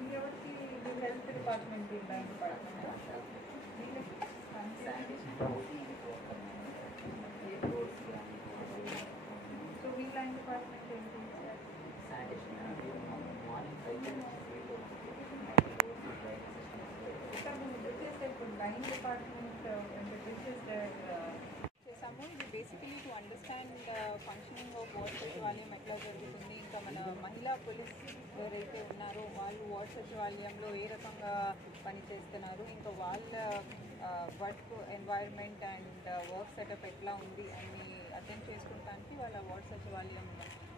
ఇంకెవరికి health department bank so మీ line department ఏంటి ఇప్పుడు లైన్ డిపార్ట్మెంట్ చేసాము. ఇది basically to understand functioning of ward సచివాలయం ఎట్లా జరుగుతుంది, ఇంకా మన మహిళా పోలీస్ ఎవరైతే ఉన్నారో వాళ్ళు వార్డ్ సచివాలయంలో ఏ రకంగా పనిచేస్తున్నారు, ఇంకా వాళ్ళ work environment and work setup ఎట్లా ఉంది అని అటెండ్ చేసుకుంటానికి వాళ్ళ వార్డ్ సచివాలయం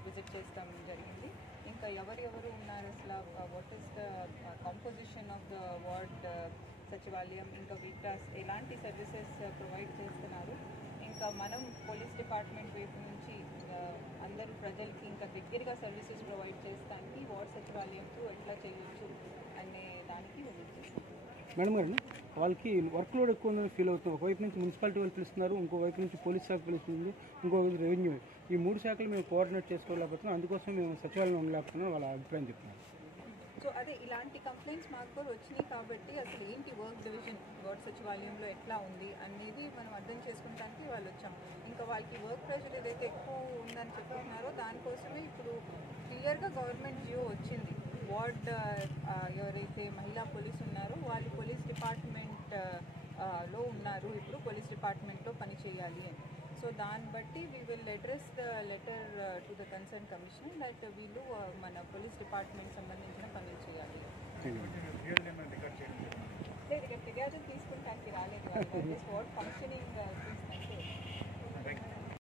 విజిట్ చేస్తాం జరిగింది. ఇంకా ఎవరెవరు ఉన్నారు, అసలు what is the composition of the ward సచివాలయం, ఇంకా వీటాస్ ఎలాంటి సర్వీసెస్ ప్రొవైడ్ చేస్తున్నారు, ఇంకా మనం పోలీస్ డిపార్ట్మెంట్ వైపు నుంచి అందరూ ప్రజలకి ఇంకా దగ్గరగా సర్వీసెస్ ప్రొవైడ్ చేస్తానికి వార్డ్ సచివాలయంతో ఎట్లా చేయొచ్చు అనే దానికి విజిట్ చేస్తాం. మేడం గారు, వాళ్ళకి వర్క్ లోడ్ ఎక్కువ ఉందని ఫీల్ అవుతుంది. ఒకవైపు నుంచి మున్సిపాలిటీ వాళ్ళు పిలుస్తున్నారు, ఇంకోవైపు నుంచి పోలీస్ శాఖ పిలుస్తుంది, ఇంకోవైపు రెవెన్యూ. ఈ 3 శాఖలు మేము కోఆర్డినేట్ చేసుకోలేకపోతున్నాం, అందుకోసం మేము సచివాలయం ఉండలేకపోతున్నాం వాళ్ళ అభిప్రాయం చెప్తున్నాం. సో అదే ఇలాంటి కంప్లైంట్స్ మాకు కూడా వచ్చినాయి కాబట్టి అసలు ఏంటి వర్క్ డివిజన్ వార్డ్ సచివాలయంలో ఎట్లా ఉంది అనేది మనం అర్థం చేసుకుంటానికి వాళ్ళు వచ్చాం. ఇంకా వాళ్ళకి వర్క్ ప్రెషర్ ఏదైతే ఎక్కువ ఉందని చెప్తున్నారో దానికోసమే ఇప్పుడు క్లియర్గా గవర్నమెంట్ జియో వచ్చింది. వార్డ్ ఎవరైతే మహిళా పోలీస్ ఉన్నారో వాళ్ళు పోలీస్ డిపార్ట్మెంట్ లో ఉన్నారు, ఇప్పుడు పోలీస్ డిపార్ట్మెంట్లో పని చేయాలి అని. సో దాన్ని బట్టి we will address the letter to the concern commissioner that వీళ్ళు మన పోలీస్ డిపార్ట్మెంట్ సంబంధించిన పనులు చేయాలి. లేదు, ఇక ఫిర్యాదు తీసుకుంటానికి రాలేదు, వాళ్ళు వార్డ్ ఫంక్షనింగ్